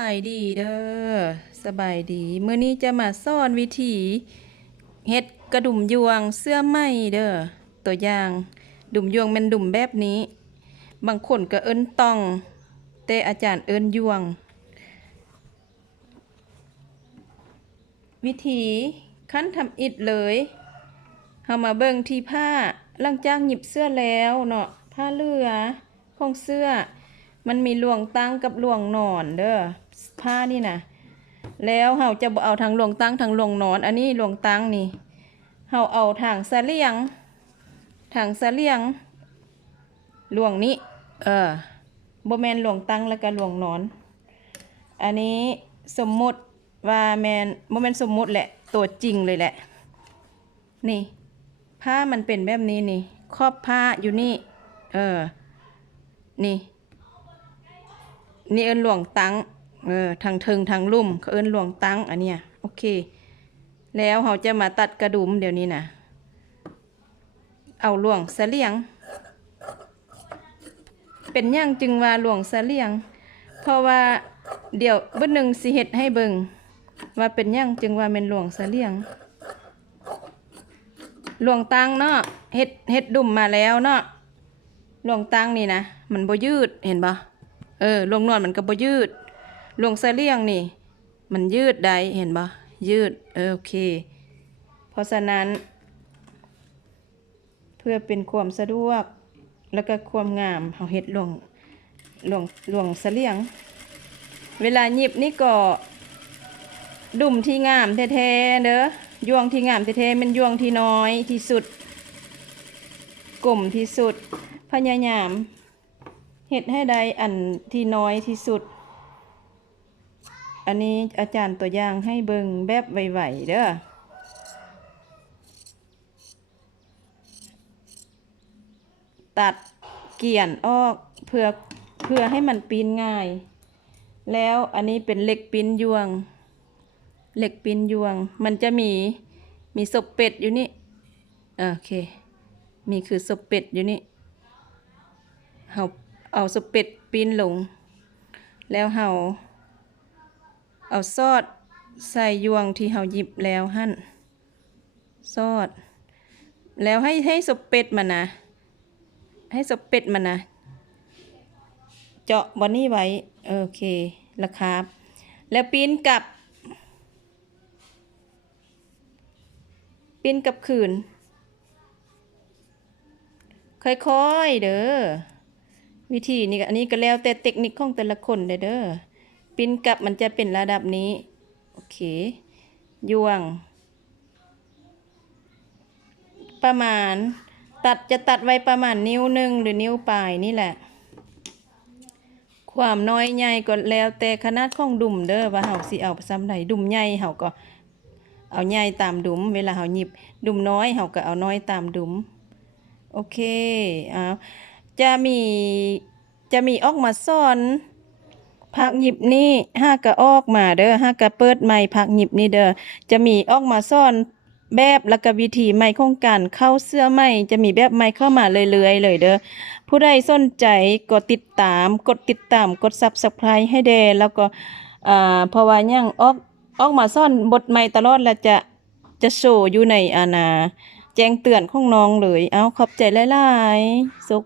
บายดีเด้อสบายดีมื้อนี้จะมาสอนวิธีเฮ็ดกระดุมยวงเสื้อไหมเด้อตัวอย่างดุมยวงเป็นดุมแบบนี้บางคนก็เอิ้นต้องแต่อาจารย์เอิ้นยวงวิธีขั้นทำอิฐเลยเฮามาเบิ่งที่ผ้าหลังจากหยิบเสื้อแล้วเนาะผ้าเหลือของเสื้อมันมีหลวงตั้งกับหลวงนอนเด้อผ้านี่นะแล้วเฮาจะบ่เอาทางหลวงตั้งทางหลวงนอนอันนี้หลวงตั้งนี่เฮาเอาทางเสลียงหลวงนี้บ่แม่นหลวงตั้งแล้วก็หลวงนอนอันนี้สมมุติว่าแม่นบ่แม่นสมมุติแหละตัวจริงเลยแหละนี่ผ้ามันเป็นแบบนี้นี่ครอบผ้าอยู่นี่นี่เอิ้นหลวงตั้งทางเทิงทางลุ่มเขาเอิ้นหลวงตั้งอันเนี้ยโอเคแล้วเราจะมาตัดกระดุมเดี๋ยวนี้นะเอาหลวงเสลียงเป็นหยังจึงว่าหลวงเสลียงเพราะว่าเดี๋ยวเบิ่งหนึ่งสิเฮ็ดให้เบิ่งว่าเป็นหยังจึงว่าเป็นหลวงเสลียงหลวงตั้งเนาะเฮ็ดดุมมาแล้วเนาะหลวงตั้งนี่นะมันบ่ยืดเห็นบ่หลวงนวลมันก็บ่ยืดหลวงเสลียงนี่มันยืดได้เห็นบ่ยืดโอเคเพราะฉะนั้นเพื่อเป็นความสะดวกแล้วก็ความงามเฮาเฮ็ดหลวงเสลียงเวลาหยิบนี่ก็ดุ่มที่งามแท้ๆเด้อยวงที่งามแท้ๆมันยวงที่น้อยที่สุดกลมที่สุดพยายามเฮ็ดให้ได้อันที่น้อยที่สุดอันนี้อาจารย์ตัวอย่างให้เบิ่งแบบไวๆเด้อตัดเกี่ยนออกเพื่อให้มันปีนง่ายแล้วอันนี้เป็นเหล็กปีนยวงมันจะมีศพเป็ดอยู่นี่โอเคมีคือศพเป็ดอยู่นี่เอาศพเป็ดปีนลงแล้วเอาซอดใส่ยวงที่หยิบแล้วหั่นซอดแล้วให้ศพเป็ดมันนะเจาะบอนนี้ไว้โอเคแล้วครับแล้วปีนกับคืนค่อยๆเด้อวิธีนี้อันนี้ก็แล้วแต่เทคนิคของแต่ละคนเด้อปีนกับมันจะเป็นระดับนี้โอเคยวงประมาณจะตัดไว้ประมาณนิ้วหนึ่งหรือนิ้วปลายนี่แหละความน้อยใหญ่ก็แล้วแต่ขนาดของดุมเด้อว่าเฮาสิเอาซ้ำใดดุมใหญ่เฮาก็เอาใหญ่ตามดุมเวลาเฮาหยิบดุมน้อยเฮาก็เอาน้อยตามดุมโอเคจะมีออกมาซ่อนผักหยิบนี่ห้ากะออกมาเด้อห้ากะเปิดใหม่ผักหยิบนี่เด้อจะมีออกมาซ่อนแบบแล้วก็วิธีใหม่ของการเข้าเสื้อใหม่จะมีแบบใหม่เข้ามาเรื่อยๆเลยเด้อผู้ใดสนใจกดติดตามกด Subscribe ให้แด่แล้วก็เพราะว่ายังออกมาซ่อนบทใหม่ตลอดแล้วจะโชว์อยู่ในแจ้งเตือนของน้องเลยเอาขอบใจหลายๆสุข